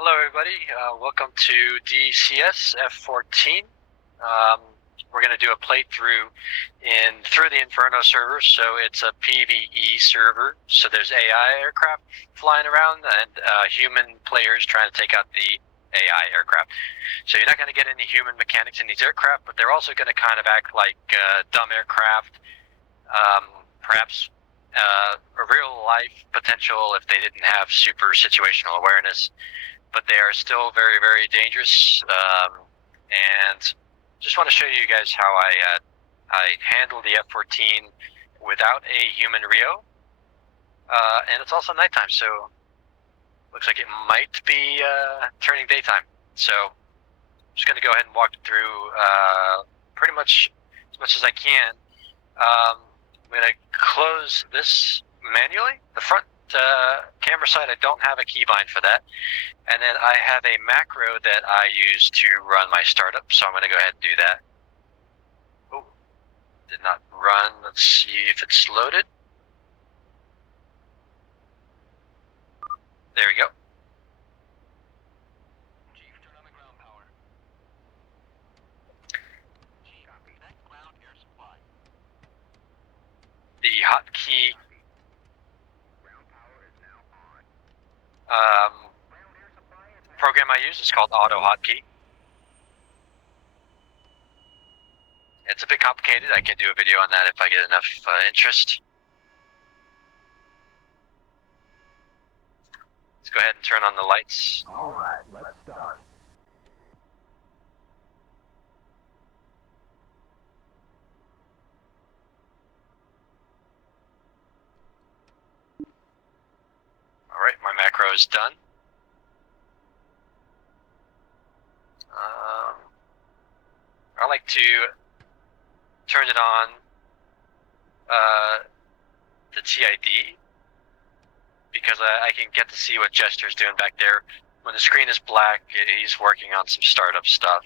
Hello everybody, welcome to DCS F-14. We're going to do a playthrough through the Inferno server, so it's a PVE server, so there's AI aircraft flying around and human players trying to take out the AI aircraft. So you're not going to get any human mechanics in these aircraft, but they're also going to kind of act like dumb aircraft, perhaps a real life potential if they didn't have super situational awareness. But they are still very, very dangerous, and just want to show you guys how I handle the F-14 without a human Rio, and it's also nighttime, so looks like it might be turning daytime. So I'm just going to go ahead and walk through pretty much as much as I can. I'm going to close this manually. The front camera side, I don't have a keybind for that. And then I have a macro that I use to run my startup, so I'm going to go ahead and do that. Oh, did not run. Let's see if it's loaded. There we go. Chief, turn on the ground power. Chief, that ground air supply. The hotkey program I use is called Auto Hotkey. It's a bit complicated. I can do a video on that if I get enough interest. Let's go ahead and turn on the lights. All right, let's start. All right, my macro is done. I like to turn it on the TID because I can get to see what Jester's doing back there. When the screen is black, he's working on some startup stuff.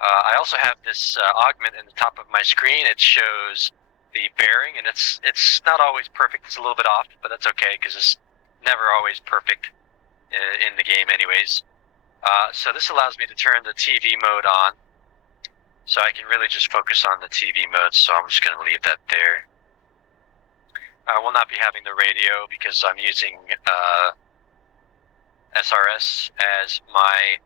I also have this augment in the top of my screen. It shows the bearing, and it's not always perfect. It's a little bit off, but that's okay because it's never always perfect in the game anyways. So this allows me to turn the TV mode on, so I can really just focus on the TV mode, so I'm just going to leave that there. I will not be having the radio because I'm using SRS as my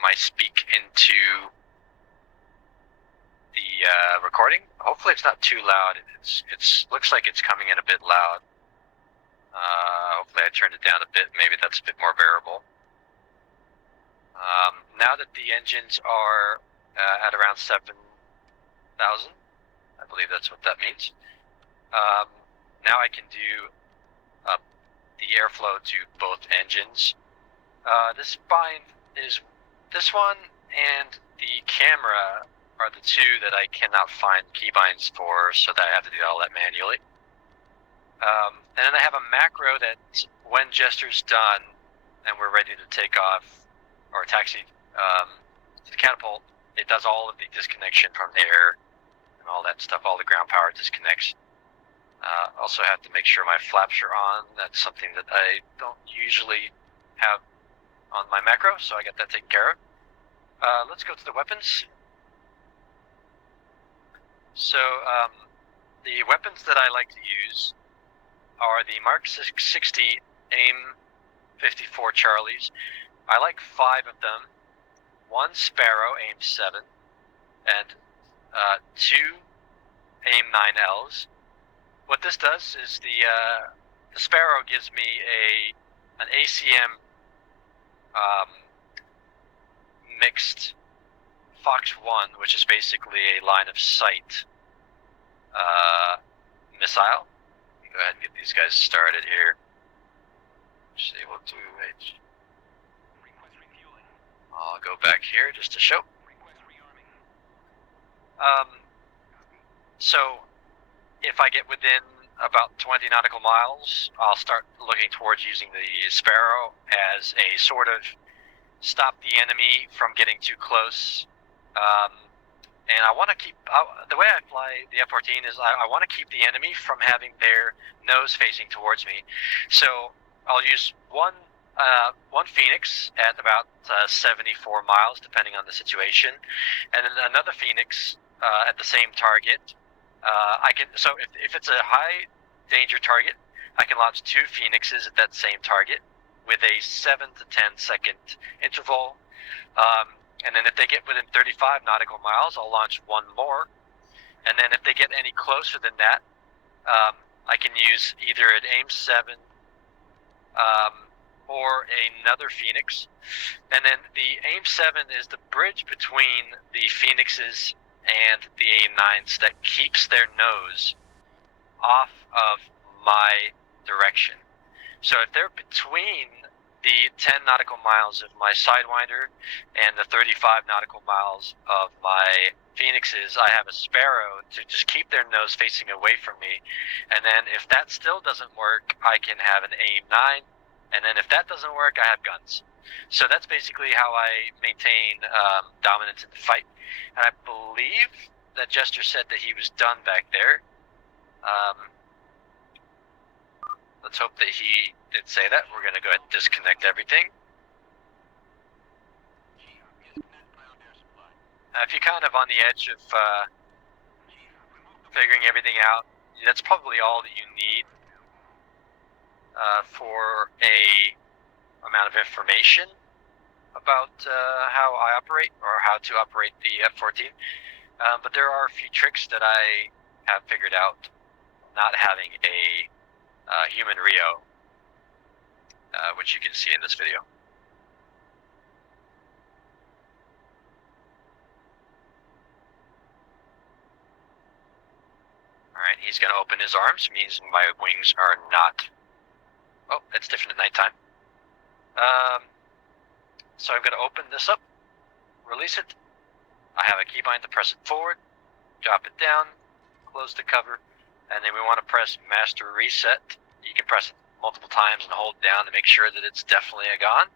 my speak into the recording. Hopefully it's not too loud. It's looks like it's coming in a bit loud. Hopefully I turned it down a bit. Maybe that's a bit more bearable. Now that the engines are at around 7,000, I believe that's what that means. Now I can do the airflow to both engines. This one and the camera are the two that I cannot find keybinds for, so that I have to do all that manually. And then I have a macro that when Jester's done and we're ready to take off or taxi to the catapult, it does all of the disconnection from air and all that stuff, all the ground power disconnects. Also have to make sure my flaps are on. That's something that I don't usually have on my macro, so I got that taken care of. Let's go to the weapons. So the weapons that I like to use are the Mark 60 AIM 54 Charlies. I like 5 of them. 1 Sparrow AIM 7 and 2 AIM 9Ls. What this does is the Sparrow gives me an ACM mixed Fox 1, which is basically a line of sight missile. Go ahead and get these guys started here. Disable 2H. I'll go back here just to show. So if I get within about 20 nautical miles, I'll start looking towards using the Sparrow as a sort of stop the enemy from getting too close And I want to keep, the way I fly the F-14 is I want to keep the enemy from having their nose facing towards me. So I'll use one Phoenix at about 74 miles, depending on the situation, and then another Phoenix at the same target. So if it's a high danger target, I can launch two Phoenixes at that same target with a 7 to 10 second interval. And then if they get within 35 nautical miles, I'll launch one more. And then if they get any closer than that, I can use either an AIM-7 or another Phoenix. And then the AIM-7 is the bridge between the Phoenixes and the AIM-9s that keeps their nose off of my direction. So if they're between the 10 nautical miles of my Sidewinder and the 35 nautical miles of my Phoenixes, I have a Sparrow to just keep their nose facing away from me. And then if that still doesn't work, I can have an AIM-9. And then if that doesn't work, I have guns. So that's basically how I maintain dominance in the fight. And I believe that Jester said that he was done back there. Let's hope that he did say that. We're going to go ahead and disconnect everything. If you're kind of on the edge of figuring everything out, that's probably all that you need for a amount of information about how I operate or how to operate the F-14. But there are a few tricks that I have figured out not having a human Rio, which you can see in this video. Alright, he's going to open his arms, means my wings are not... Oh, it's different at nighttime. So I'm going to open this up, release it. I have a keybind to press it forward, drop it down, close the cover, and then we want to press Master Reset. You can press it multiple times and hold down to make sure that it's definitely gone.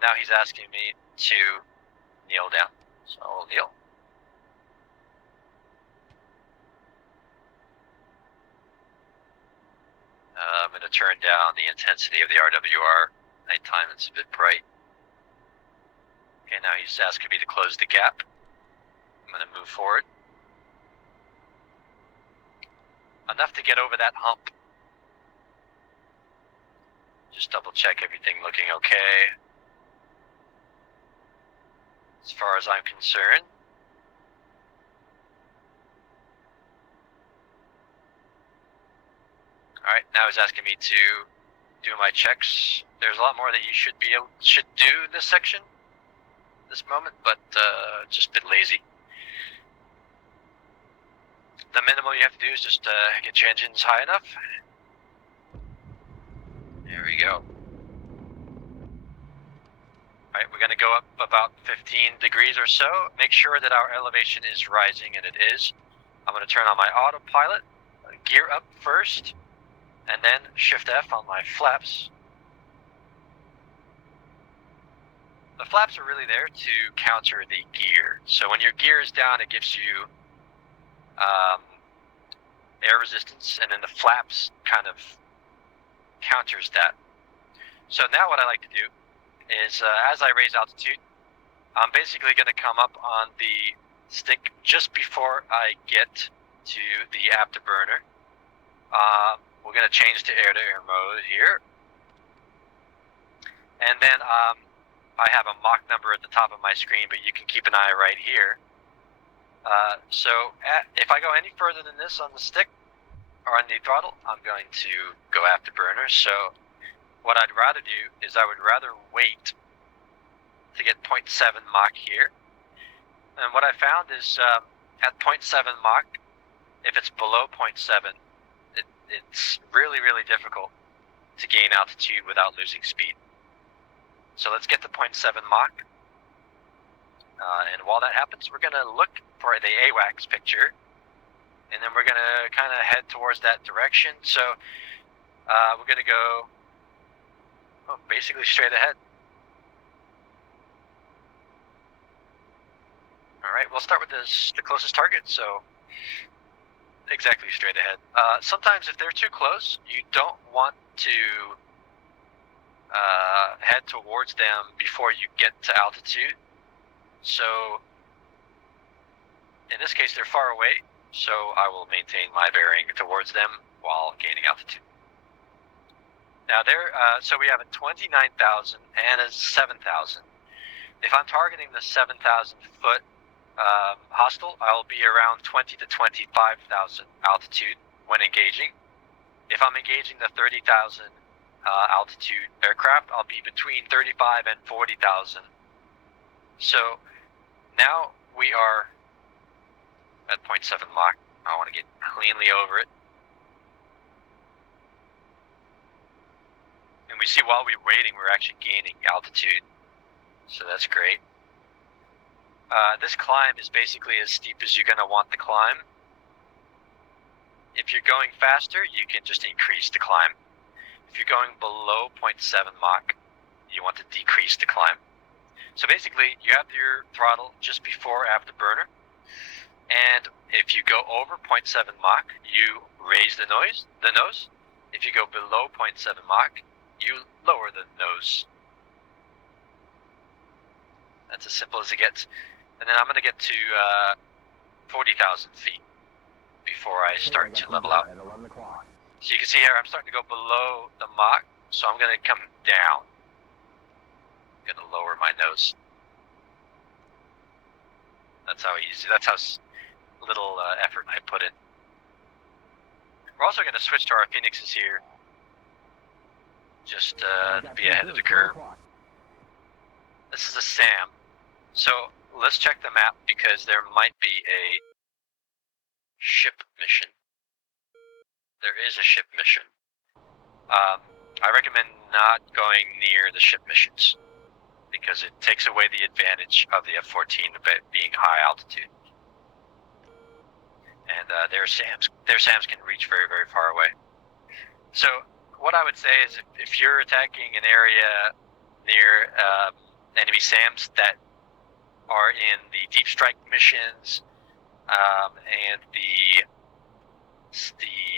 Now he's asking me to kneel down, so I'll kneel. I'm going to turn down the intensity of the RWR. Nighttime, it's a bit bright. Okay, now he's asking me to close the gap. I'm going to move forward. Enough to get over that hump. Just double check everything looking okay. As far as I'm concerned. Alright, now he's asking me to do my checks. There's a lot more that you should do in this section, this moment, but just a bit lazy. The minimum you have to do is just get your engines high enough. There we go. Alright, we're going to go up about 15 degrees or so. Make sure that our elevation is rising, and it is. I'm going to turn on my autopilot, gear up first, and then Shift F on my flaps. The flaps are really there to counter the gear. So when your gear is down, it gives you air resistance, and then the flaps kind of counters that. So now what I like to do is, as I raise altitude, I'm basically going to come up on the stick just before I get to the afterburner. We're going to change to air-to-air mode here. And then I have a Mach number at the top of my screen, but you can keep an eye right here. If I go any further than this on the stick, or on the throttle, I'm going to go afterburner. So what I'd rather do is I would rather wait to get 0.7 Mach here. And what I found is at 0.7 Mach, if it's below 0.7, it's really, really difficult to gain altitude without losing speed. So let's get to 0.7 Mach. And while that happens, we're going to look for the AWACS picture. And then we're going to kind of head towards that direction. So we're going to go basically straight ahead. All Alright, we'll start with the closest target, so exactly straight ahead. Sometimes if they're too close, you don't want to head towards them before you get to altitude. So in this case, they're far away, so I will maintain my bearing towards them while gaining altitude. Now so we have a 29,000 and a 7,000. If I'm targeting the 7,000 foot hostile, I'll be around 20 to 25,000 altitude when engaging. If I'm engaging the 30,000 altitude aircraft, I'll be between 35 and 40,000. So now we are at 0.7 Mach. I want to get cleanly over it. And we see while we're waiting, we're actually gaining altitude. So that's great. This climb is basically as steep as you're going to want the climb. If you're going faster, you can just increase the climb. If you're going below 0.7 Mach, you want to decrease the climb. So basically, you have your throttle just before afterburner. And if you go over 0.7 Mach, you raise the nose. If you go below 0.7 Mach, you lower the nose. That's as simple as it gets. And then I'm going to get to 40,000 feet before I start to level out. So you can see here, I'm starting to go below the Mach, so I'm going to come down. I'm going to lower my nose. That's how easy, that's how little effort I put in. We're also going to switch to our Phoenixes here, just to be ahead of the curve. This is a SAM, so let's check the map because there might be a ship mission. There is a ship mission. I recommend not going near the ship missions because it takes away the advantage of the F-14 about being high altitude. And their SAMs can reach very, very far away. So what I would say is if you're attacking an area near enemy SAMs that are in the deep strike missions and the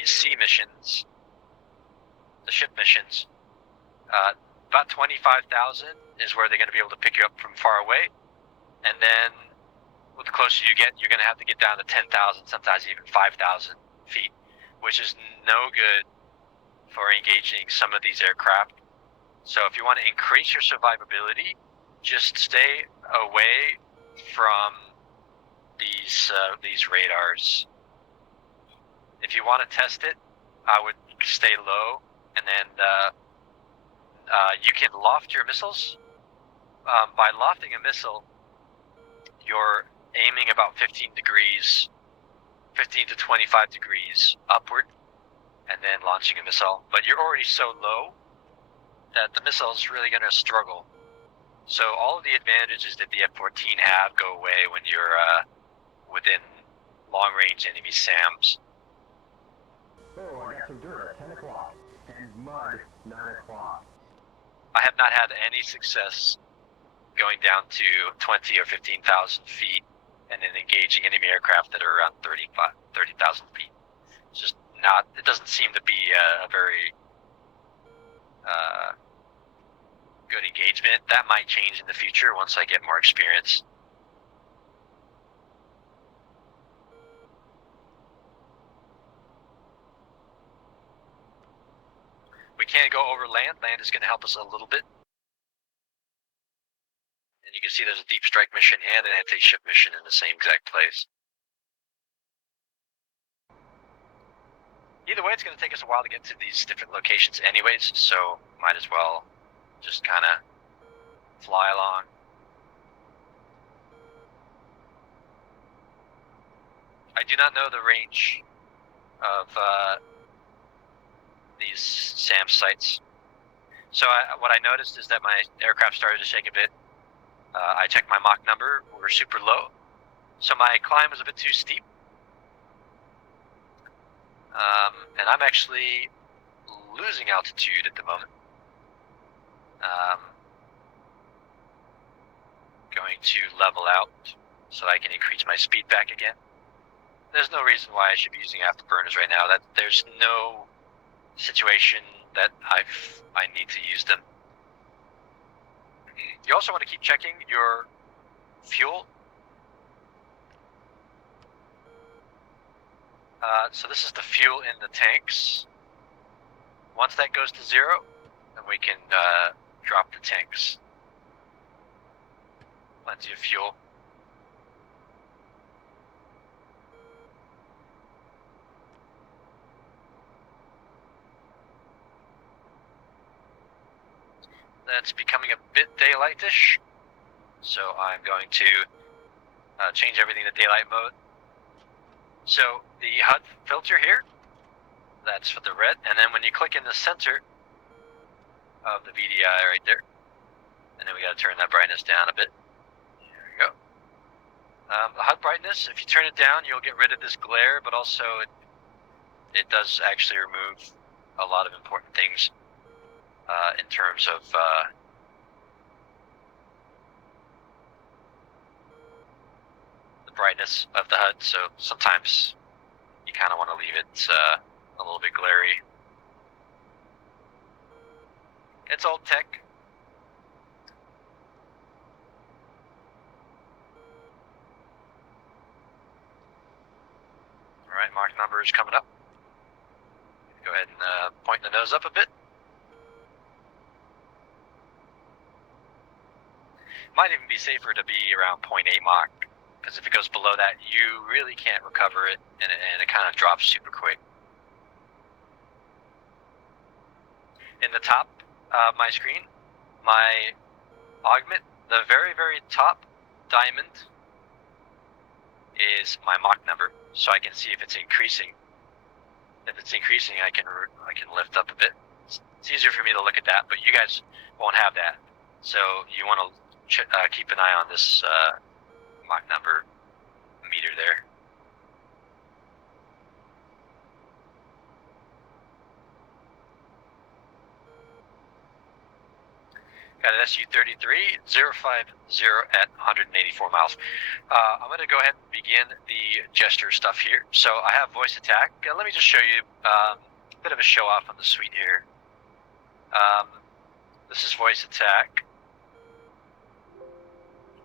sea missions, the ship missions, about 25,000 is where they're going to be able to pick you up from far away. And then the closer you get, you're going to have to get down to 10,000, sometimes even 5,000 feet, which is no good for engaging some of these aircraft. So if you want to increase your survivability, just stay away from these radars. If you want to test it, I would stay low, and then you can loft your missiles. By lofting a missile, you're aiming about 15 to 25 degrees upward, and then launching a missile. But you're already so low that the missile is really going to struggle. So all of the advantages that the F-14 have go away when you're within long-range enemy SAMs. Oh, I got some dirt at 10 o'clock and mud 9 o'clock. I have not had any success going down to 20 or 15,000 feet and then engaging enemy aircraft that are around 30,000 feet. It's just not, it doesn't seem to be a very good engagement. That might change in the future once I get more experience. We can't go over land. Land is going to help us a little bit. And you can see there's a deep strike mission and an anti-ship mission in the same exact place. Either way, it's going to take us a while to get to these different locations anyways, so might as well just kind of fly along. I do not know the range of these SAM sites. So what I noticed is that my aircraft started to shake a bit. I checked my Mach number, we're super low. So my climb was a bit too steep. And I'm actually losing altitude at the moment. Going to level out so I can increase my speed back again. There's no reason why I should be using afterburners right now. That there's no situation that I need to use them. You also want to keep checking your fuel. So this is the fuel in the tanks. Once that goes to 0, then we can drop the tanks. Plenty of fuel. That's becoming a bit daylightish, so I'm going to change everything to daylight mode. So the HUD filter here, that's for the red, and then when you click in the center of the VDI right there, and then we got to turn that brightness down a bit. There we go. The HUD brightness, if you turn it down, you'll get rid of this glare, but also it does actually remove a lot of important things in terms of the brightness of the HUD, so sometimes you kind of want to leave it a little bit glary. It's old tech. Alright, mark number is coming up. Go ahead and point the nose up a bit. Might even be safer to be around 0.8 Mach, because if it goes below that, you really can't recover it, and it kind of drops super quick. In the top of my screen, my augment, the very, very top diamond is my Mach number, so I can see if it's increasing. If it's increasing, I can lift up a bit. It's easier for me to look at that, but you guys won't have that, so you want to keep an eye on this Mach number meter there. Got an SU-33, 050 at 184 miles. I'm going to go ahead and begin the gesture stuff here. So I have voice attack. Let me just show you a bit of a show off on the suite here. This is voice attack.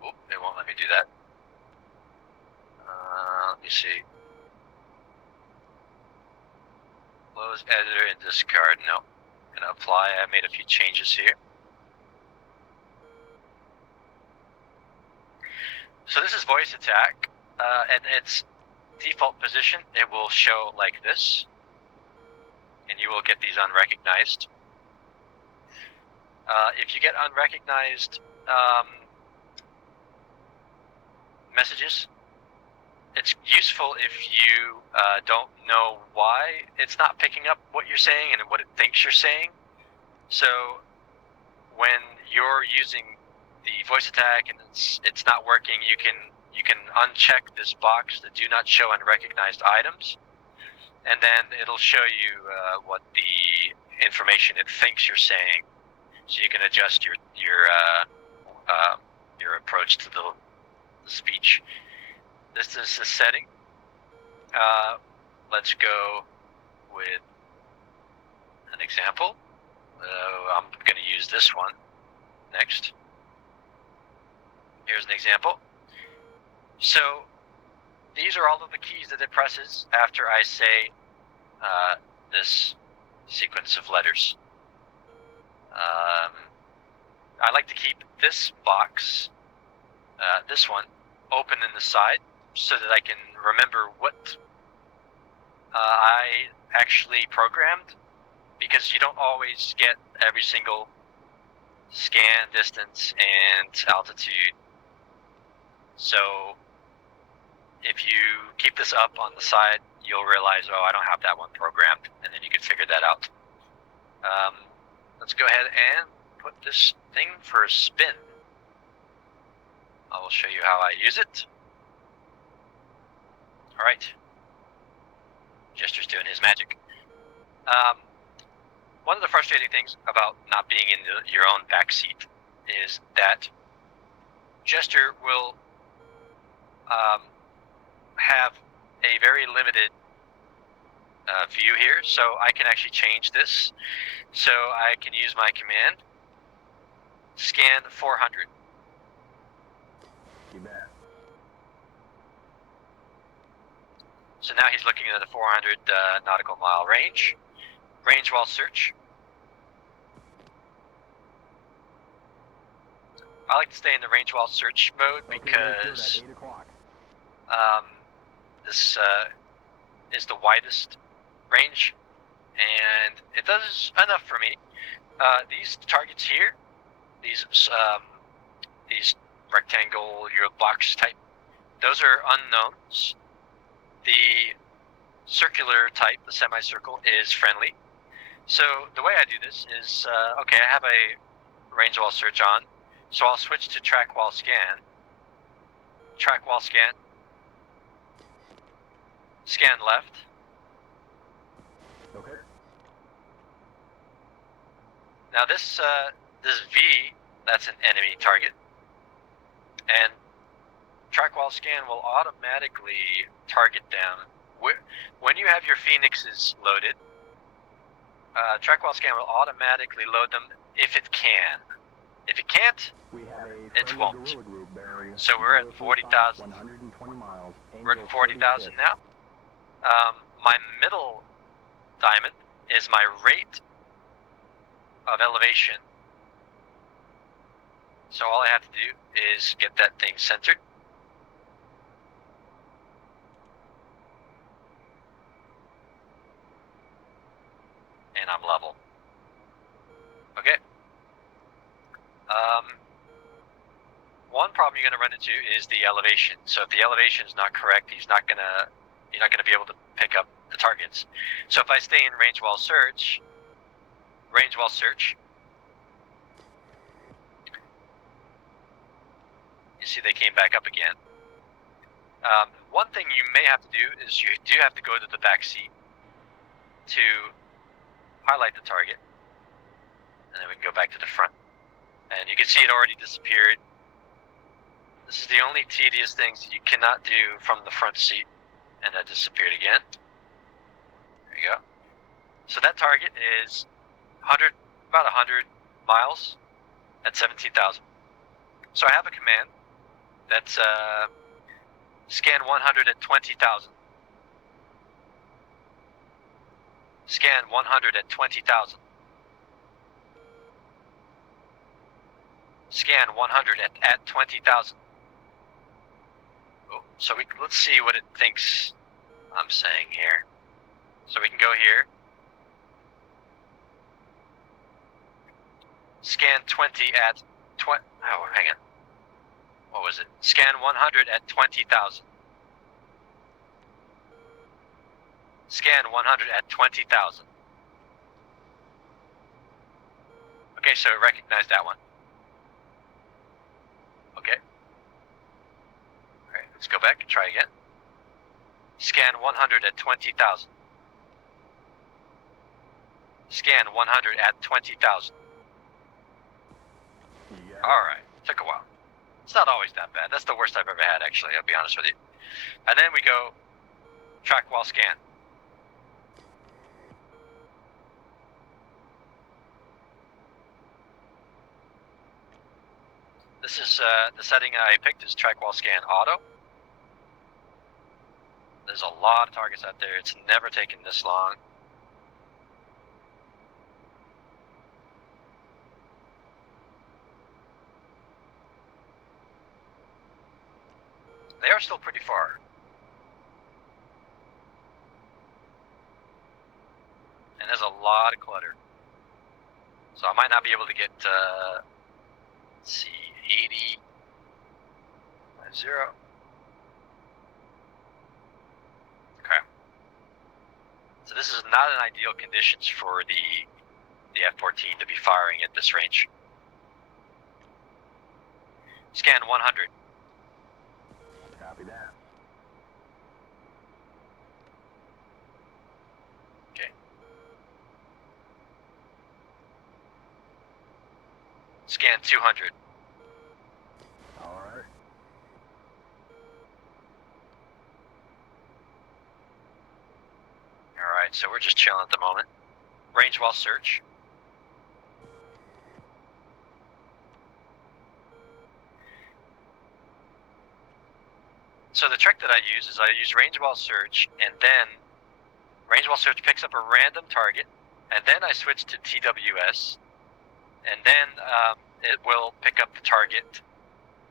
Oh, it won't let me do that. Let me see. Close editor and discard. No. I'm going to apply. I made a few changes here. So this is voice attack, and its default position, it will show like this, and you will get these unrecognized. If you get unrecognized messages, it's useful if you don't know why it's not picking up what you're saying and what it thinks you're saying. So when you're using the voice attack and it's not working, you can uncheck this box, the do not show unrecognized items, and then it'll show you what the information it thinks you're saying, so you can adjust your approach to the speech. This is the setting. Let's go with an example. I'm going to use this one next. Here's an example. So these are all of the keys that it presses after I say this sequence of letters. I like to keep this box, this one, open in the side so that I can remember what I actually programmed, because you don't always get every single scan distance and altitude. So if you keep this up on the side, you'll realize, oh, I don't have that one programmed, and then you can figure that out. Let's go ahead and put this thing for a spin. I will show you how I use it. All right. Jester's doing his magic. One of the frustrating things about not being in your own backseat is that Jester will have a very limited view here, so I can actually change this. So I can use my command, scan 400. You bet. So now he's looking at the 400 nautical mile range. Range while search. I like to stay in the range while search mode because At 8 o'clock. this is the widest range, and it does enough for me. These targets here, these rectangle Euro box type, those are unknowns. The circular type, the semicircle, is friendly. So the way I do this is, okay, I have a range while search on, so I'll switch to track while scan. Track while scan. Scan left. Okay. Now this V, that's an enemy target, and track while scan will automatically target down. When you have your Phoenixes loaded, track while scan will automatically load them if it can. If it can't, We have a it won't. guerrilla group bearing So we're at 40,000. 120 miles. We're at 40,000 now. My middle diamond is my rate of elevation. So all I have to do is get that thing centered. And I'm level. Okay. One problem you're going to run into is the elevation. So if the elevation is not correct, you're not going to be able to pick up the targets. So if I stay in range while search, you see they came back up again. One thing you may have to do is you do have to go to the back seat to highlight the target, and then we can go back to the front. And you can see it already disappeared. This is the only tedious things that you cannot do from the front seat, and that disappeared again. There you go. So that target is about 100 miles at 17,000. So I have a command that's scan 100 at 20,000. Scan 100 at 20,000. Scan 100 at 20,000. Oh, so let's see what it thinks I'm saying here. So we can go here. Scan 20 at 20. Oh, hang on. What was it? Scan 100 at 20,000. Scan 100 at 20,000. Okay, so it recognized that one. Okay. Alright, let's go back and try again. Scan 100 at 20,000. Scan 100 at 20,000. Yeah. Alright, took a while. It's not always that bad. That's the worst I've ever had, actually, I'll be honest with you. And then we go track while scan. This is the setting I picked is track while scan auto. There's a lot of targets out there. It's never taken this long. They are still pretty far. And there's a lot of clutter. So I might not be able to get, let's see, 80, 50. Okay. So this is not an ideal conditions for the F-14 to be firing at this range. Scan 100. Copy that. Okay. Scan 200. All right. so we're just chilling at the moment. Range while search. So the trick that I use is I use range while search, and then range while search picks up a random target, and then I switch to TWS, and then it will pick up the target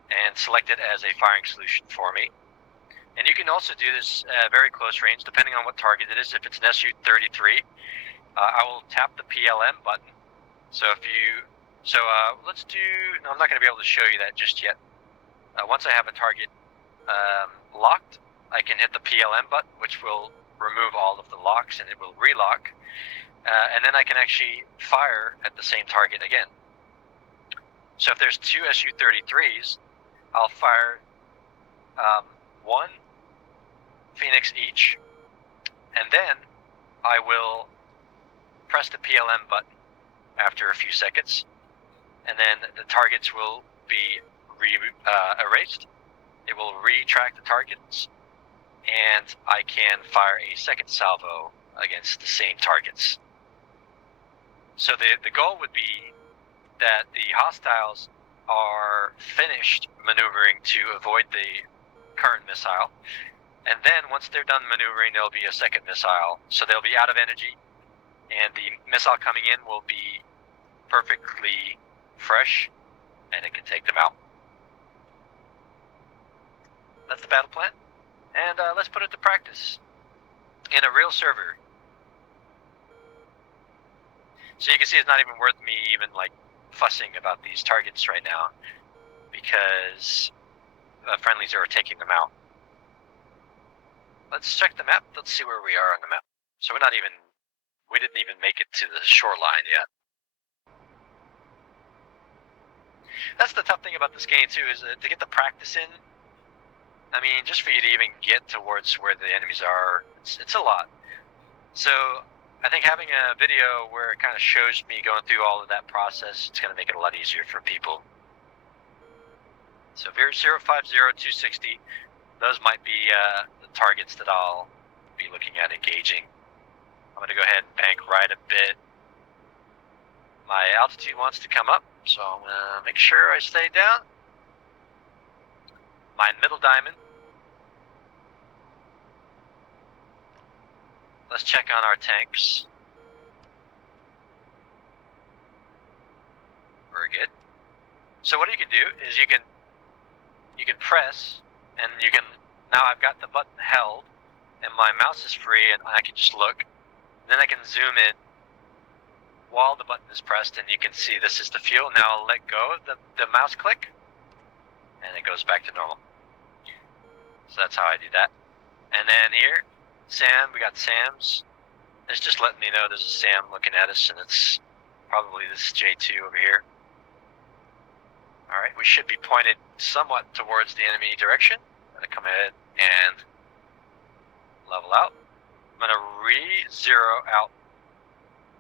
and select it as a firing solution for me. And you can also do this at very close range, depending on what target it is. If it's an SU-33, I will tap the PLM button. So if you, let's do, no, I'm not going to be able to show you that just yet. Once I have a target locked, I can hit the PLM button, which will remove all of the locks, and it will relock. And then I can actually fire at the same target again. So if there's two SU-33s, I'll fire one Phoenix each, and then I will press the PLM button after a few seconds, and then the targets will be erased. It will retract the targets, and I can fire a second salvo against the same targets. So the goal would be that the hostiles are finished maneuvering to avoid the current missile, and then once they're done maneuvering, there'll be a second missile. So they'll be out of energy, and the missile coming in will be perfectly fresh, and it can take them out. That's the battle plan, and let's put it to practice in a real server. So you can see it's not even worth me even like fussing about these targets right now, because friendlies are taking them out. Let's check the map. Let's see where we are on the map. So we didn't even make it to the shoreline yet. That's the tough thing about this game too, is to get the practice in. I mean, just for you to even get towards where the enemies are, it's a lot. So I think having a video where it kind of shows me going through all of that process, it's going to make it a lot easier for people. So 050260, those might be the targets that I'll be looking at engaging. I'm going to go ahead and bank right a bit. My altitude wants to come up, so I'm going to make sure I stay down. My middle diamond. Let's check on our tanks. Very good. So what you can do is you can press, and you can, now I've got the button held, and my mouse is free, and I can just look. Then I can zoom in while the button is pressed, and you can see this is the fuel. Now I'll let go of the mouse click, and it goes back to normal. So that's how I do that. And then here, Sam, we got Sam's. It's just letting me know there's a Sam looking at us, and it's probably this J2 over here. Alright, we should be pointed somewhat towards the enemy direction. I'm going to come ahead and level out. I'm going to re-zero out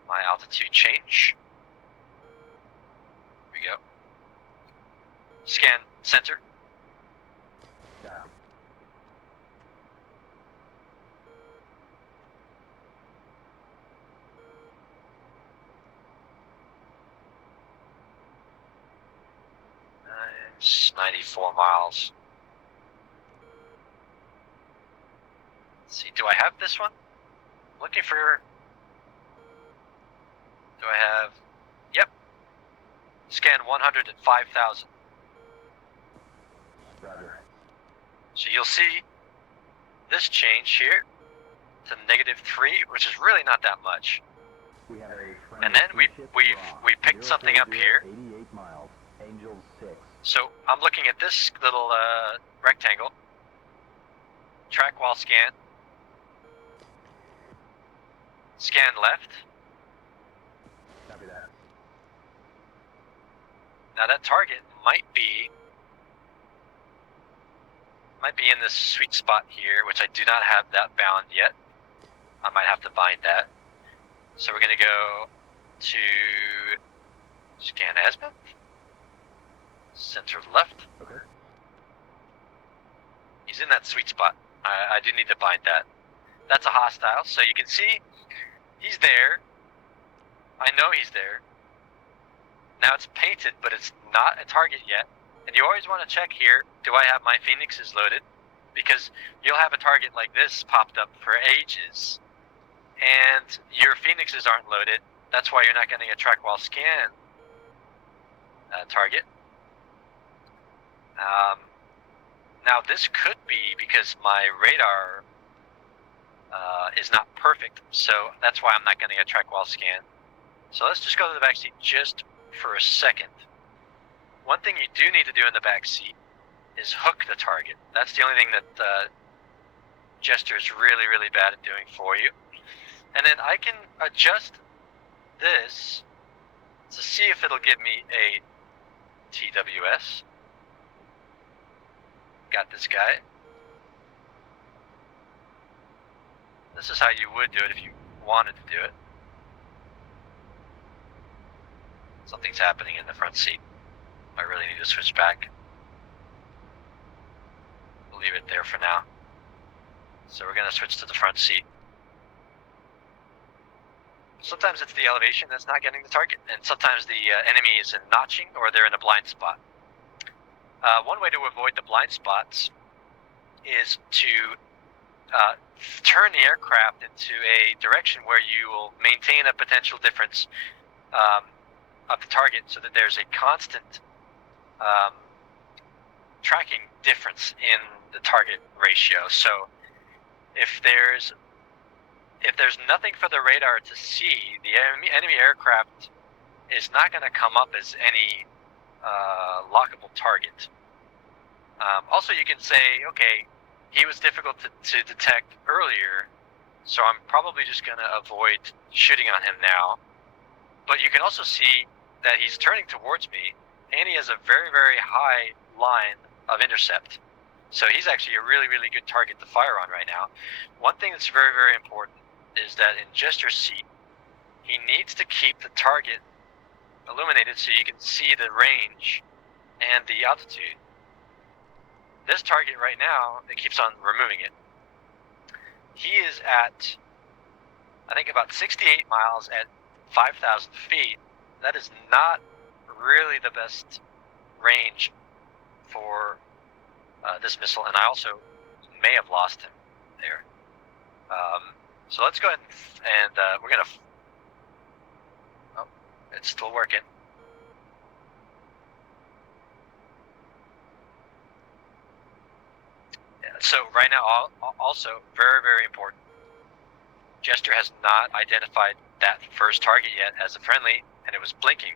my altitude change. Here we go. Scan center. Yeah. It's 94 miles. Let's see, do I have this one? Looking for... Do I have... Yep. Scan 105,000. Roger. So you'll see this change here to -3, which is really not that much. We have a And then we picked something up here. 88 miles. Angels 6. So I'm looking at this little rectangle. Track while scan. Scan left. Copy that. Now that target might be in this sweet spot here, which I do not have that bound yet. I might have to bind that. So we're gonna go to scan azimuth. Center left. Okay. He's in that sweet spot. I do need to bind that. That's a hostile. So you can see He's there. I know he's there. Now it's painted, but it's not a target yet. And you always want to check here, do I have my Phoenixes loaded? Because you'll have a target like this popped up for ages, and your Phoenixes aren't loaded. That's why you're not getting a track while scan target. Now this could be because my radar is not perfect, so that's why I'm not getting a track while scan. So let's just go to the back seat just for a second. One thing you do need to do in the back seat is hook the target. That's the only thing that Jester is really, really bad at doing for you. And then I can adjust this to see if it'll give me a TWS. Got this guy. This is how you would do it if you wanted to do it. Something's happening in the front seat. I really need to switch back. We'll leave it there for now. So we're going to switch to the front seat. Sometimes it's the elevation that's not getting the target, and sometimes the enemy is in notching or they're in a blind spot. One way to avoid the blind spots is to turn the aircraft into a direction where you will maintain a potential difference of the target so that there's a constant tracking difference in the target ratio. So if there's nothing for the radar to see, the enemy aircraft is not going to come up as any lockable target. Also, you can say, okay, he was difficult to detect earlier, so I'm probably just going to avoid shooting on him now. But you can also see that he's turning towards me, and he has a very, very high line of intercept. So he's actually a really, really good target to fire on right now. One thing that's very, very important is that in Jester's seat, he needs to keep the target illuminated so you can see the range and the altitude. This target right now, it keeps on removing it. He is at, I think, about 68 miles at 5,000 feet. That is not really the best range for this missile, and I also may have lost him there. So let's go ahead and we're going to... Oh, it's still working. So right now, also very, very important, Jester has not identified that first target yet as a friendly, and it was blinking.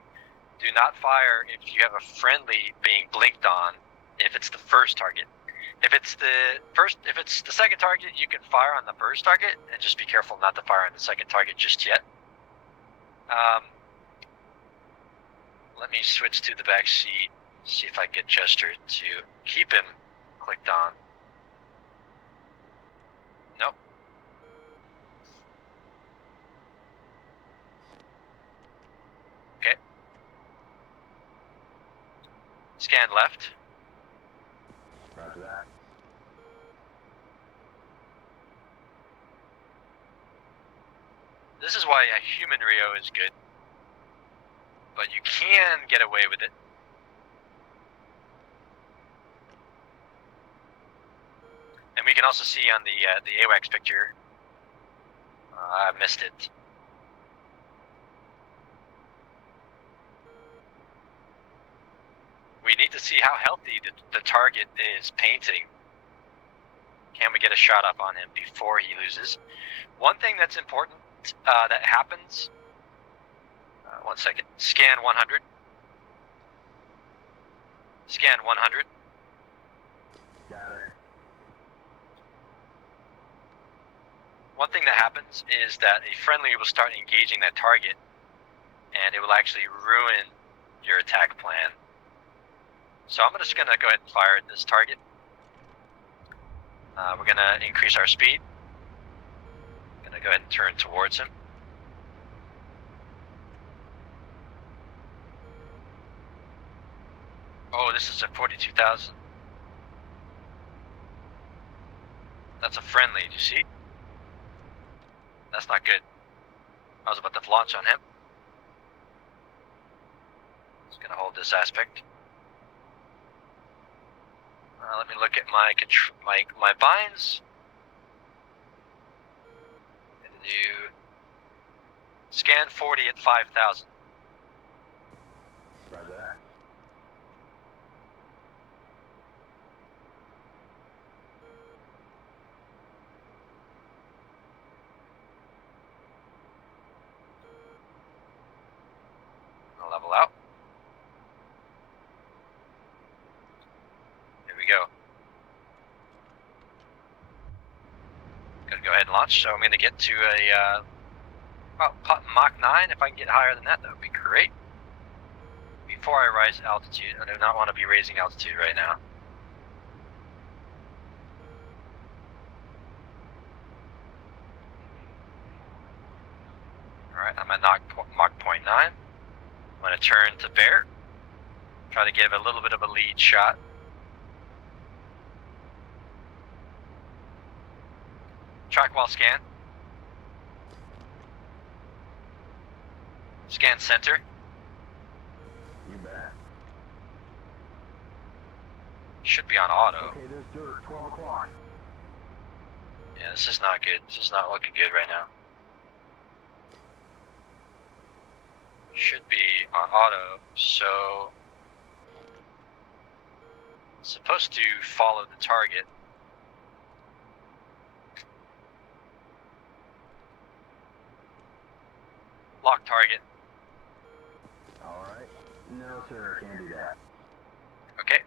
Do not fire if you have a friendly being blinked on if it's the first target. If it's the second target, you can fire on the first target, and just be careful not to fire on the second target just yet. Let me switch to the back seat, see if I can get Jester to keep him clicked on. Nope. Okay. Scan left. Roger that. This is why a human Rio is good, but you can get away with it. And we can also see on the AWACS picture, I missed it. We need to see how healthy the target is painting. Can we get a shot up on him before he loses? One thing that's important that happens, 1 second, scan 100. Scan 100. Got it. One thing that happens is that a friendly will start engaging that target, and it will actually ruin your attack plan. So I'm just going to go ahead and fire at this target. We're going to increase our speed. Going to go ahead and turn towards him. Oh, this is a 42,000. That's a friendly, do you see? That's not good. I was about to launch on him. Just gonna hold this aspect. Let me look at my binds. And do scan 40 at 5,000. Roger that. I'll level out. Here we go. Gonna go ahead and launch. So I'm gonna get to a Mach 9. If I can get higher than that, that would be great. Before I rise altitude, I do not want to be raising altitude right now. Alright, I'm at Mach 0.9. I'm going to turn to bear. Try to give a little bit of a lead shot. Track while scan. Scan center. You bet. Should be on auto. Okay, there's dirt. 12 o'clock. Yeah, this is not good. This is not looking good right now. Should be on auto, so supposed to follow the target. Lock target. Alright. No, sir, can't do that. Okay.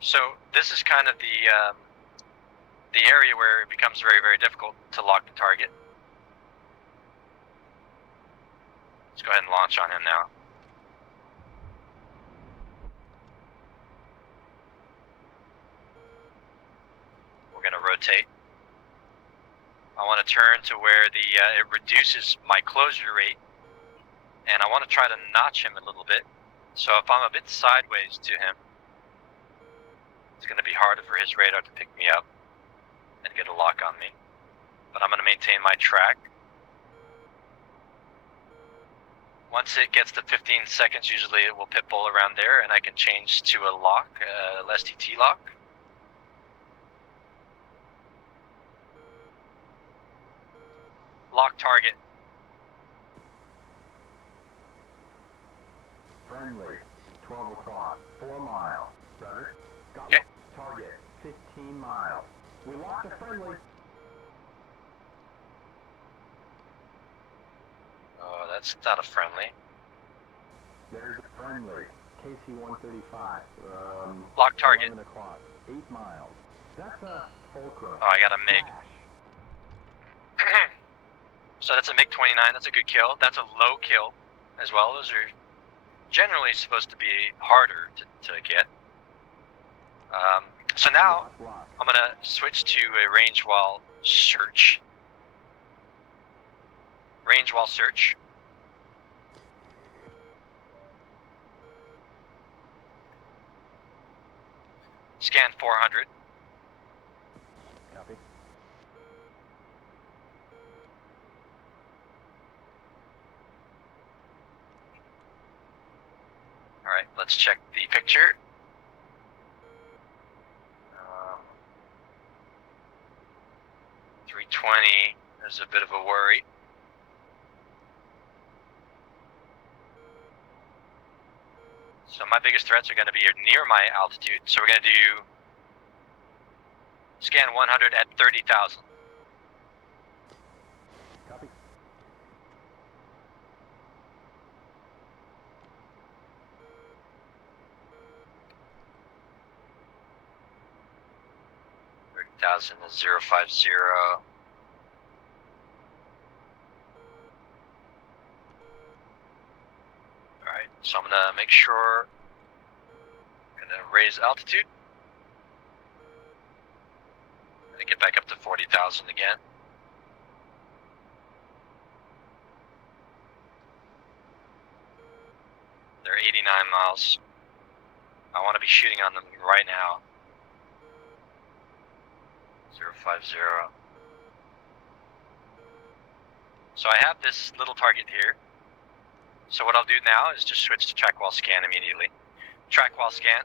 So this is kind of the area where it becomes very, very difficult to lock the target. Let's go ahead and launch on him now. We're going to rotate. I want to turn to where it reduces my closure rate, and I want to try to notch him a little bit. So if I'm a bit sideways to him, it's going to be harder for his radar to pick me up and get a lock on me. But I'm going to maintain my track. Once it gets to 15 seconds, usually it will pitbull around there, and I can change to a lock, LSTT lock. Lock target. Friendly. 12 o'clock. 4 miles. Roger. Got Okay. Target. 15 miles. We locked a friendly. Oh, that's not a friendly. There's a friendly. KC-135. Lock target. 11 o'clock. 8 miles. That's a Fulcrum. Oh, I got a MiG. Flash. So that's a MiG-29. That's a good kill. That's a low kill as well. Those are generally supposed to be harder to get. So now I'm going to switch to a range while search. Range while search. Scan 400. Copy. Alright, let's check the picture. 320 is a bit of a worry. So my biggest threats are going to be near my altitude. So we're going to do scan 100 at 30,000. Copy. Thousand is 050. Alright, so I'm gonna make sure I'm gonna raise altitude. And get back up to 40,000 again. They're 89 miles. I want to be shooting on them right now. 050. So I have this little target here. So what I'll do now is just switch to track while scan immediately. Track while scan.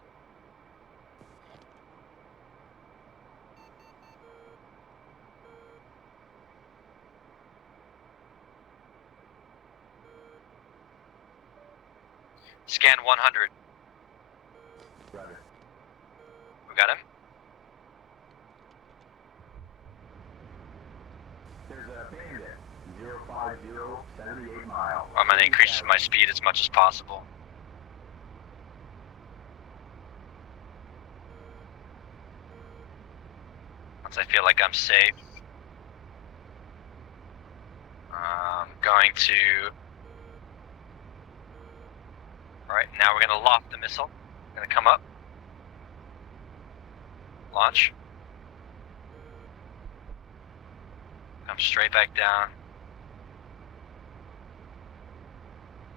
Scan 100. Roger. We got him? There's a bandit. 05078 miles. I'm going to increase my speed as much as possible. Once I feel like I'm safe, I'm going to... Alright, now we're going to loft the missile. Going to come up. Launch. Come straight back down.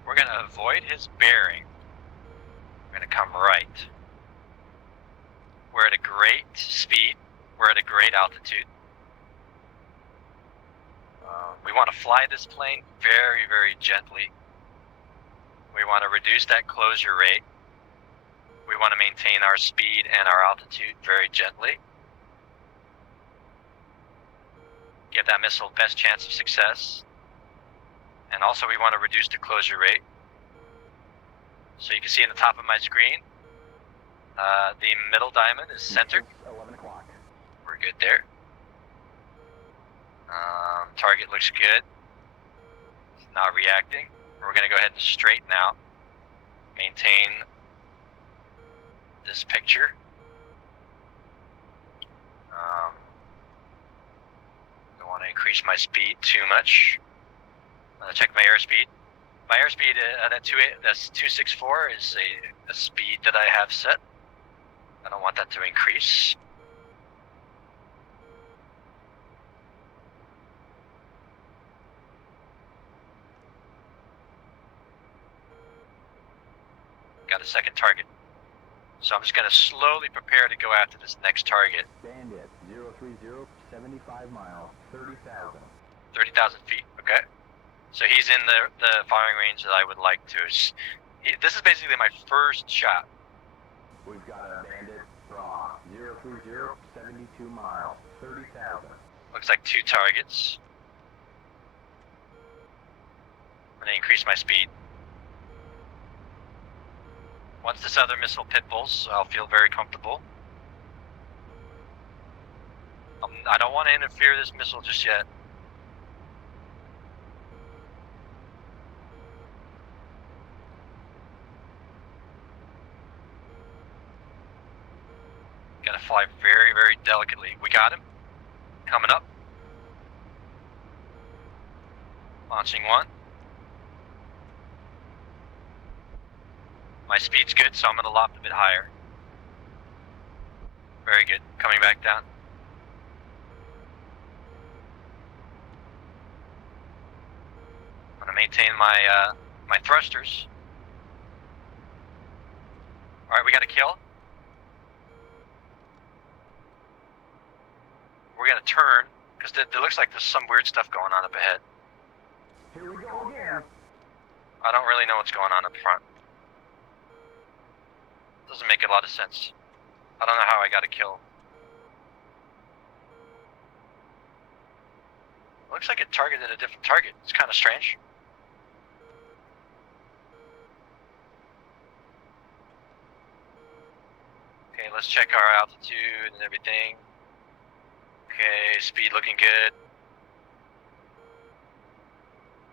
We're going to avoid his bearing. We're going to come right. We're at a great speed. We're at a great altitude. We want to fly this plane very, very gently. We want to reduce that closure rate. We want to maintain our speed and our altitude very gently. Give that missile best chance of success. And also we want to reduce the closure rate. So you can see in the top of my screen, the middle diamond is centered. 11 o'clock. We're good there. Target looks good. It's not reacting. We're going to go ahead and straighten out. Maintain this picture. Don't want to increase my speed too much. Check my airspeed. My airspeed, that's 264 is a speed that I have set. I don't want that to increase. Got a second target. So I'm just going to slowly prepare to go after this next target. Bandit. 03075 miles. 30,000. 30,000 feet, okay. So he's in the firing range that I would like to. This is basically my first shot. We've got a bandit raw. 03072 miles. 30,000. Looks like 2 targets. I'm going to increase my speed. Once this other missile pitbulls, I'll feel very comfortable. I don't want to interfere this missile just yet. Gotta fly very, very delicately. We got him. Coming up. Launching 1. My speed's good, so I'm going to loft a bit higher. Very good. Coming back down. I'm going to maintain my my thrusters. Alright, we got a kill. We're going to turn, because there looks like there's some weird stuff going on up ahead. Here we go again. I don't really know what's going on up front. Doesn't make a lot of sense. I don't know how I got a kill. Looks like it targeted a different target. It's kind of strange. Okay, let's check our altitude and everything. Okay, speed looking good.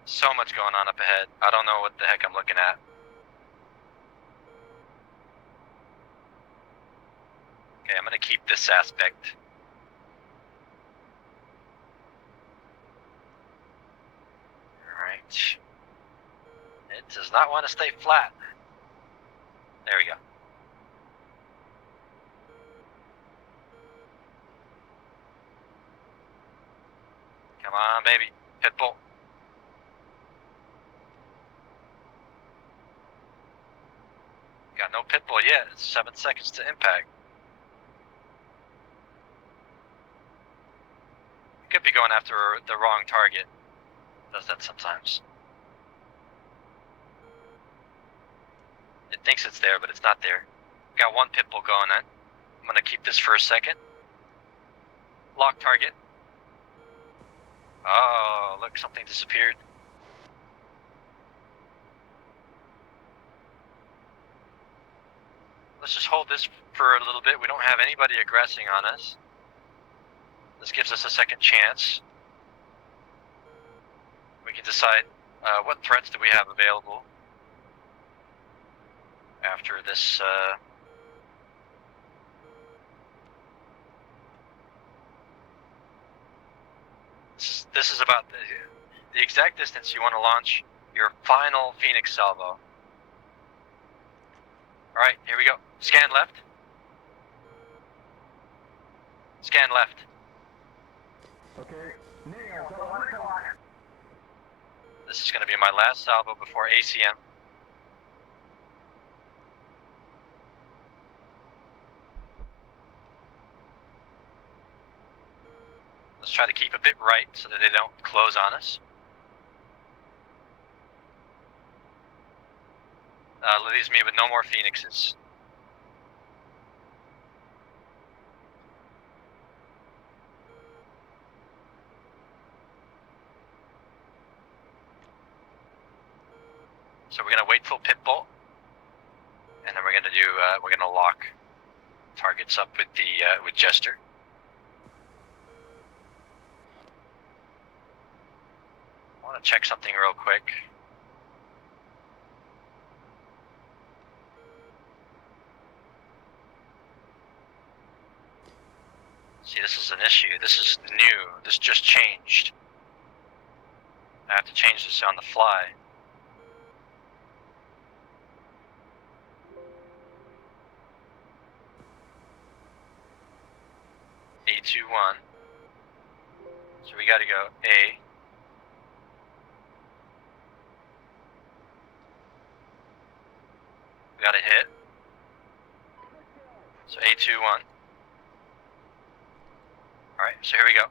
So much going on up ahead. I don't know what the heck I'm looking at. Okay, I'm going to keep this aspect. Alright. It does not want to stay flat. There we go. Come on, baby. Pitbull. Got no pitbull yet. It's 7 seconds to impact. Could be going after the wrong target. Does that sometimes. It thinks it's there, but it's not there. Got one pit bull going on. I'm gonna keep this for a second. Lock target. Oh, look, something disappeared. Let's just hold this for a little bit. We don't have anybody aggressing on us. This gives us a second chance. We can decide what threats do we have available after this. This is about the exact distance you want to launch your final Phoenix salvo. Alright, here we go. Scan left. Scan left. Okay, nail, so 1 o'clock. This is going to be my last salvo before ACM. Let's try to keep a bit right so that they don't close on us. Leaves me with no more Phoenixes. So we're gonna wait till pit bull, and then we're gonna do we're gonna lock targets up with the with Jester. I want to check something real quick. See, this is an issue. This is new. This just changed. I have to change this on the fly. A21. So we gotta go A. We gotta hit. So A21. Alright, so here we go.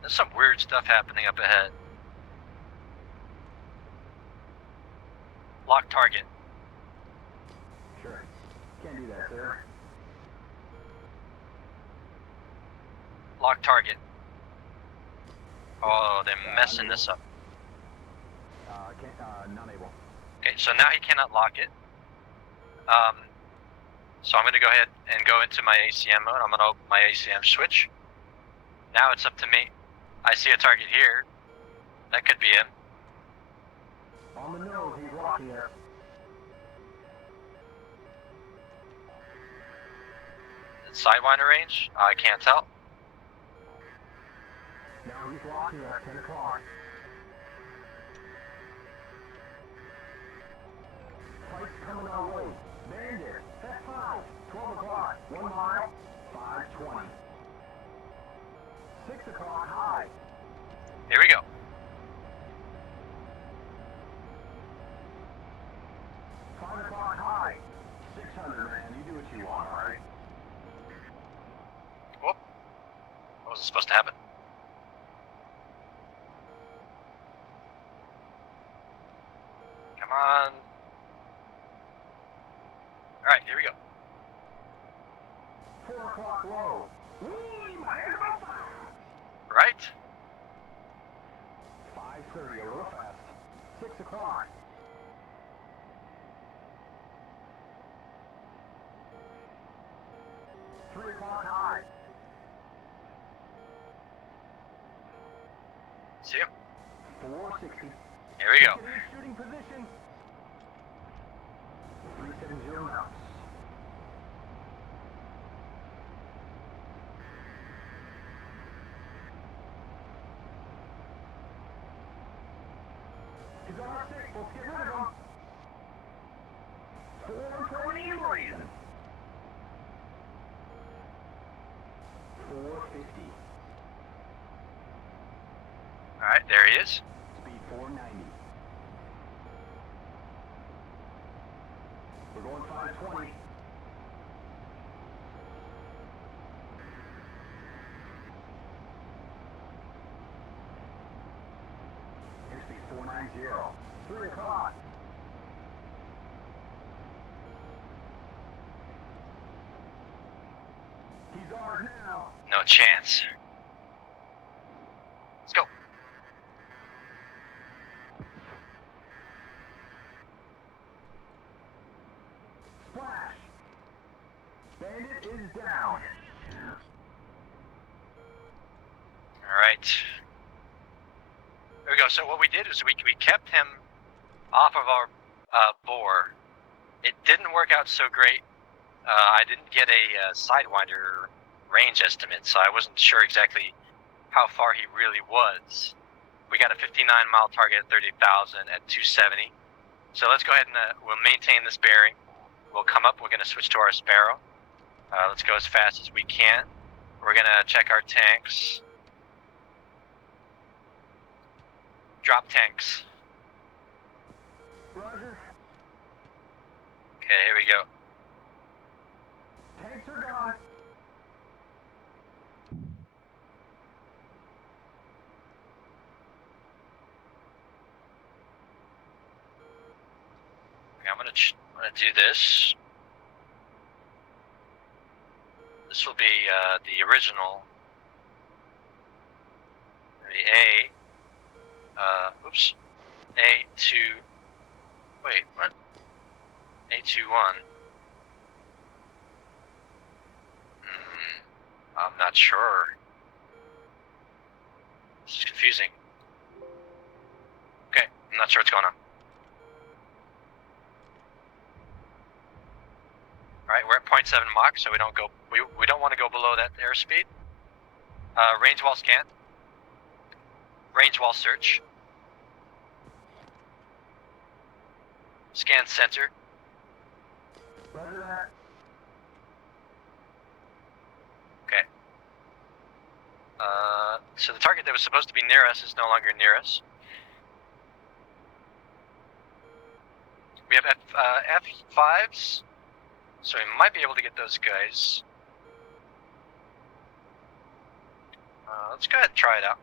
There's some weird stuff happening up ahead. Lock target. Sure. Can't do that, sir. Lock target. Oh, they're messing this up. Not able. Okay, so now he cannot lock it. So I'm going to go ahead and go into my ACM mode. I'm going to open my ACM switch. Now it's up to me. I see a target here. That could be him. On the nose, he's locking it. Sidewinder range? I can't tell. Now he's locking us, 10 o'clock. Fight's coming our way. Bandit, F-5, 12 o'clock, 1 mile, 520. 6 o'clock high. Here we go. Five o'clock high. 600, man. You do what you want, alright? Whoop. What was supposed to happen? Come on. Alright, here we go. 4 o'clock low. Woo, my hands are on fire. Right? 5:30, a little fast. 6 o'clock. 3 o'clock high. See him? 460. Here we go. Get in shooting position. 370 knots. He's on our 6. Let's get rid of him. 420 reason. 450. Alright, there he is. Speed 490. We're going 520. Chill. 3 o'clock. He's ours now. No chance. Let's go. Splash. Bandit is down. Alright. There we go. So what we did is we kept him off of our bore. It didn't work out so great. I didn't get a Sidewinder range estimate, so I wasn't sure exactly how far he really was. We got a 59-mile target at 30,000 at 270. So let's go ahead and we'll maintain this bearing. We'll come up. We're going to switch to our Sparrow. Let's go as fast as we can. We're going to check our tanks. Drop tanks. Roger. Okay, here we go. Tanks are gone. Okay, I'm gonna do this. This will be the original. The A. Oops. A2. Wait, what? A21. I'm not sure. This is confusing. Okay, I'm not sure what's going on. Alright, we're at 0.7 Mach, so we don't go we don't want to go below that airspeed. Range wall scan. Range wall search. Scan center. Roger that. Okay. So the target that was supposed to be near us is no longer near us. We have F5s, so we might be able to get those guys. Let's go ahead and try it out.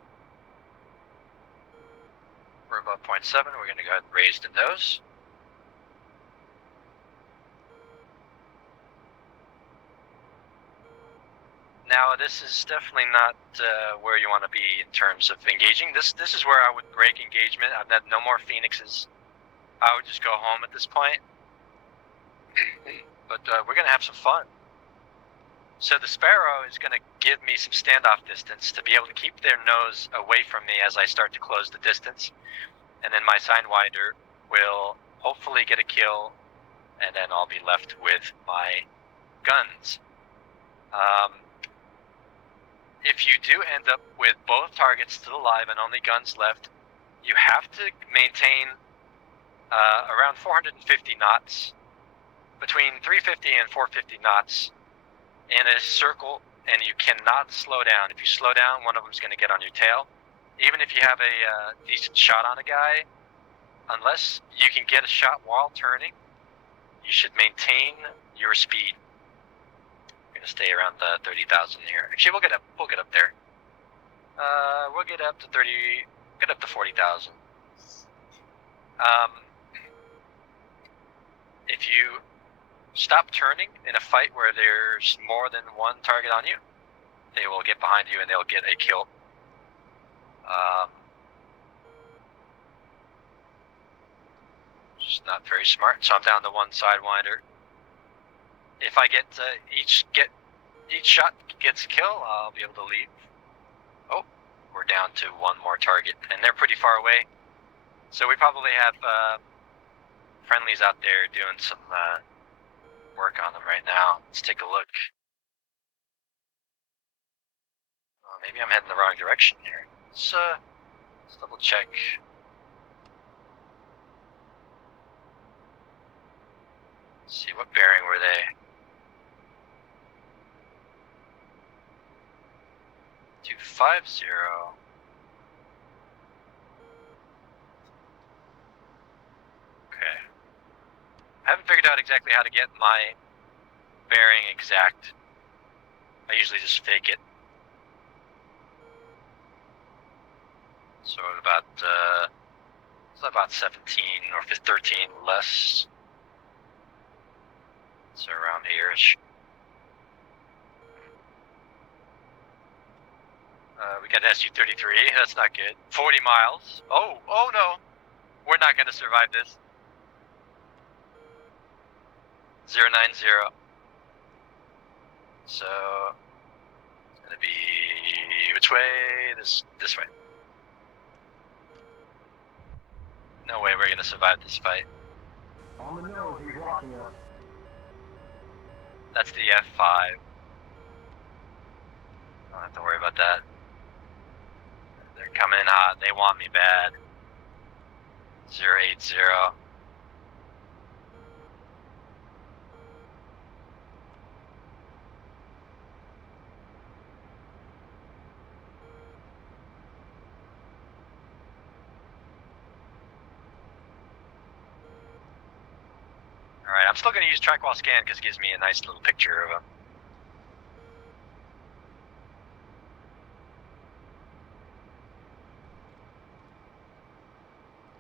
We're above 0.7, we're going to go ahead and raise to those. Now, this is definitely not where you want to be in terms of engaging. This is where I would break engagement. I've had no more Phoenixes. I would just go home at this point. But we're going to have some fun. So the Sparrow is going to give me some standoff distance to be able to keep their nose away from me as I start to close the distance. And then my Sidewinder will hopefully get a kill, and then I'll be left with my guns. If you do end up with both targets still alive and only guns left, you have to maintain around 450 knots, between 350 and 450 knots in a circle, and you cannot slow down. If you slow down, one of them is going to get on your tail. Even if you have a decent shot on a guy, unless you can get a shot while turning, you should maintain your speed. Stay around the 30,000 here. Actually, we'll get up there. We'll get up to 40,000. If you stop turning in a fight where there's more than one target on you, they will get behind you and they'll get a kill. Just not very smart. So I'm down to one Sidewinder. If I get each shot gets a kill, I'll be able to leave. Oh, we're down to one more target, and they're pretty far away. So we probably have friendlies out there doing some work on them right now. Let's take a look. Oh, maybe I'm heading the wrong direction here. Let's double check. Let's see, what bearing were they? 250. Okay. I haven't figured out exactly how to get my bearing exact. I usually just fake it. So at about So about 17 or 13 less. So around here-ish. We got SU-33. That's not good. 40 miles. Oh no. We're not going to survive this. 090. So, it's going to be which way? This way. No way we're going to survive this fight. On the nose, he's blocking us. That's the F5. Don't have to worry about that. They're coming in hot. They want me bad. 080. Alright, I'm still going to use track while scan because it gives me a nice little picture of him.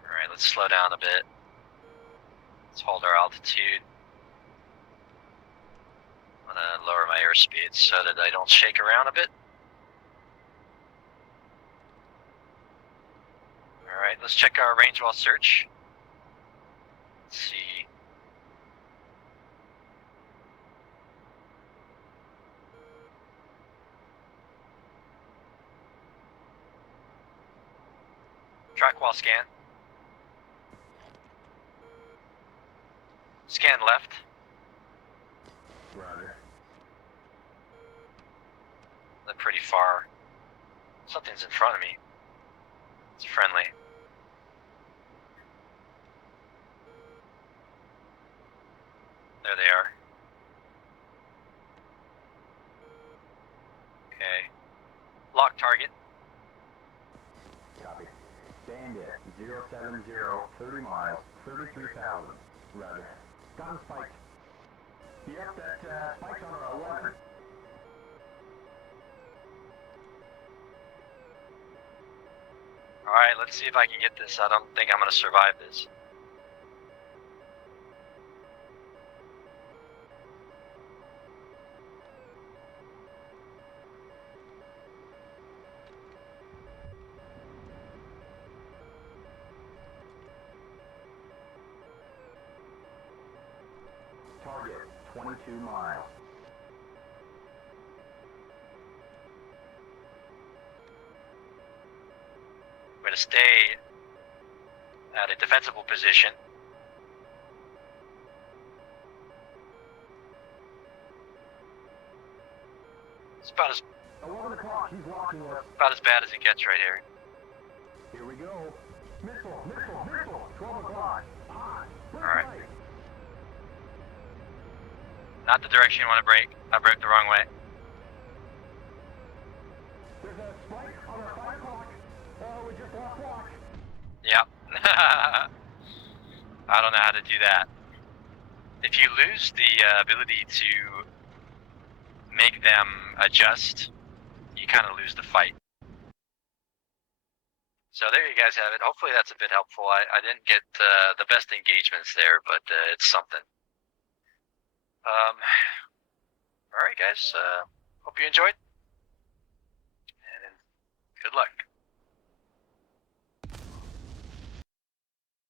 Alright, let's slow down a bit. Let's hold our altitude. I'm going to lower my airspeed so that I don't shake around a bit. Alright, let's check our range while search. Let's see. Track while scan. Scan left. Roger. They're pretty far. Something's in front of me. It's friendly. There they are. Okay. Lock target. Copy. Stand at 070, 30 miles, 33,000. Roger. Got him spiked. Yep, that spike's on our 11. Alright, let's see if I can get this. I don't think I'm going to survive this. Target, 22 miles. We're going to stay at a defensible position. It's about as 11 o'clock, he's blocking us. bad as it gets right here. Here we go. Missile, missile, missile. 12 o'clock. Hot. Alright. Not the direction you want to break. I broke the wrong way. There's a spike on our 5 o'clock. Oh, we just lost block. Yep. I don't know how to do that. If you lose the ability to make them adjust, you kind of lose the fight. So there you guys have it. Hopefully that's a bit helpful. I didn't get the best engagements there, but it's something. Alright guys, hope you enjoyed.